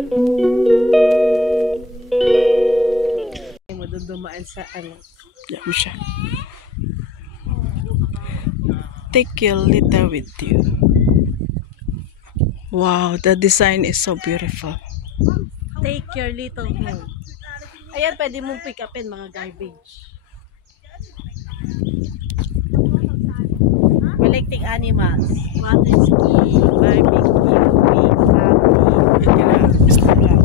Mo doon dumaan sa ano. Yan siya. Take your litter with you. Wow, the design is so beautiful. Take your little home. Ayan, pwede mong pick upin mga garbage. Collecting animals. Water ski, barbecue, pig, Pwede na, Mr. Black.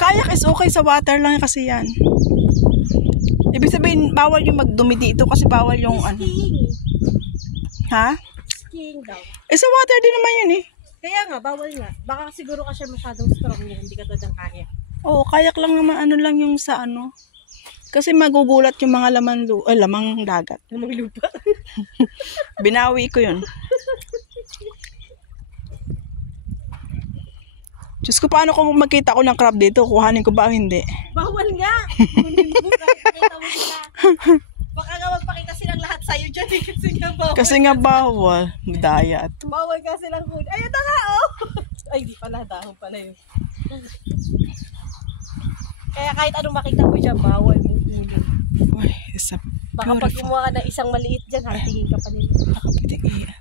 Kayak is okay sa water lang kasi yan. Ibig sabihin, bawal yung magdumi dito kasi bawal yung ano. skiing. Ha? Skiing daw. Eh sa water din naman yun eh. Kaya nga, bawal nga. Baka siguro kasi masyadong strong yun. Hindi ka to ng kaya. Oo, kayak lang naman ano lang yung sa ano. Kasi magugulat yung mga lamang dagat. Lamang lupa. Binawi ko yun. Diyos ko, paano kung magkita ko ng crab dito? Kuhanin ko ba o hindi? Bawal nga. Kunin mo, pakita mo sila. Baka nga magpakita silang lahat sa'yo dyan. Kasi nga bawal. Kasi nga bawal. Madaya ito. Bawal nga silang kunin. Ayun na nga, oh. Ay, di pala. Dahon pala yun. Kaya kahit anong makita mo dyan, bawal mo kunin. Uy, isa. Baka pag gumawa ka ng isang maliit dyan, hatingin ka pa nila. Nakapiting iya.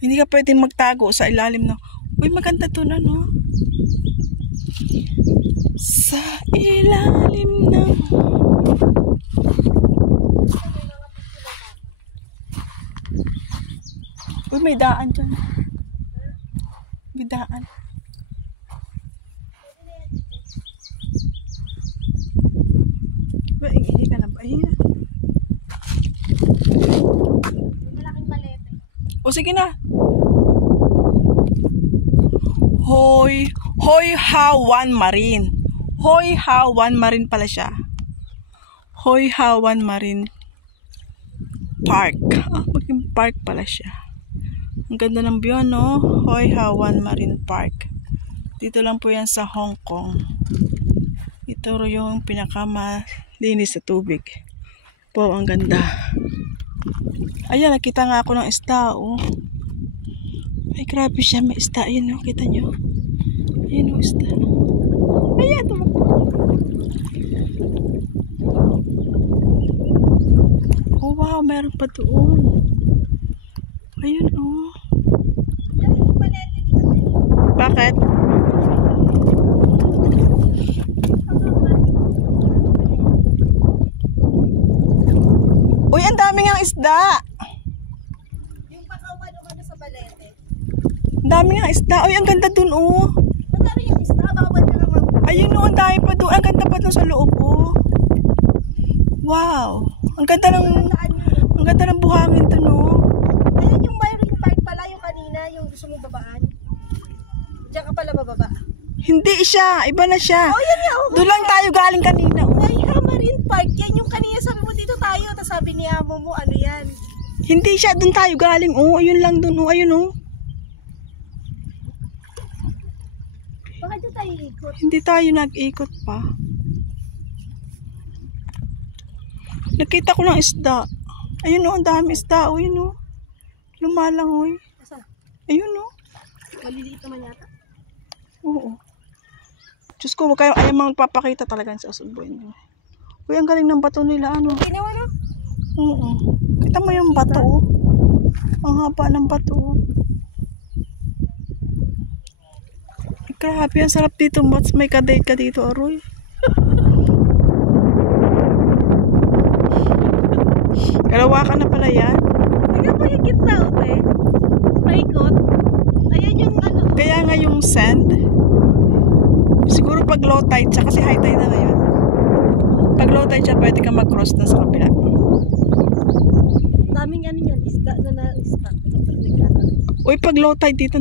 Hindi ka pwedeng magtago sa ilalim ng... Uy, maganda to na, no? Sa ilalim ng... Uy, may daan dyan. May daan. Uy, hindi ka na ba? Ayun na. Malaking palete. O sige na. Hoi Ha Wan Marine. Hoi Ha Wan Marine pala siya. Hoi Ha Wan Marine Park. Maging park pala siya. Ang ganda ng view, no? Hoi Ha Wan Marine Park. Dito lang po yan sa Hong Kong. Ito yung pinakamalinis sa tubig. Po, ang ganda. Ayan, nakita nga ako ng isda, oh. Ay, grabe siya. May isda. Ayan, oh. Kita nyo? Ayan, oh, isda. Ayan, ito. Oh, wow. Meron pa doon. Ayan, oh. Bakit? Uy, ang dami ngang isda. Yung pakawan o ano sa balete. Ang dami ngang isda. Uy, ang ganda dun, oh. Matari yung isda, bawal ka naman. Ayun, oh, ang dami pa dun. Ang ganda pa dun sa loob, oh. Wow. Ang ganda ng buhangin dun, oh. Ayun yung Marine Park pala, yung kanina, yung gusto mong babaan. Diyan ka pala bababa. Hindi siya. Iba na siya. Oh, yan nga. Oh, Doon lang tayo galing kanina, oh. Ay, Marine Park. Yan yung kanina sabi mo dito tayo. Tapos sabi ni amo mo, ano yan? Hindi siya. Doon tayo galing, oh. Ayun lang dun, oh. Ayun, oh. Baka dyan tayo ikot. Hindi tayo nag-ikot pa. Nakita ko ng isda. Ayun, oh. Ang dami isda, oh. Ayun, oh. Lumalang, oh. Asa? Ayun, oh. Maliliit naman yata. Oo. Diyos ko, huwag kayo ayaw magpapakita talaga sa susubuin nyo. Uy, ang galing ng bato nila, ano? Ginawa no? Oo. Kita mo yung bato, oh. Ang haba ng bato, oh. Grabe, ang sarap dito. Mas may kadate ka dito, Aroy. Kalawa ka na pala yan. Hanggang mahigit na, ope. Paikot. Ayan yung ano. Kaya nga yung sand. Siguro pag low tide siya, kasi high tide na ngayon. Pag low tide siya, pwede ka mag-cross na sa kabila. Daming ano yan, isda na na-isda. Uy, pag low tide dito,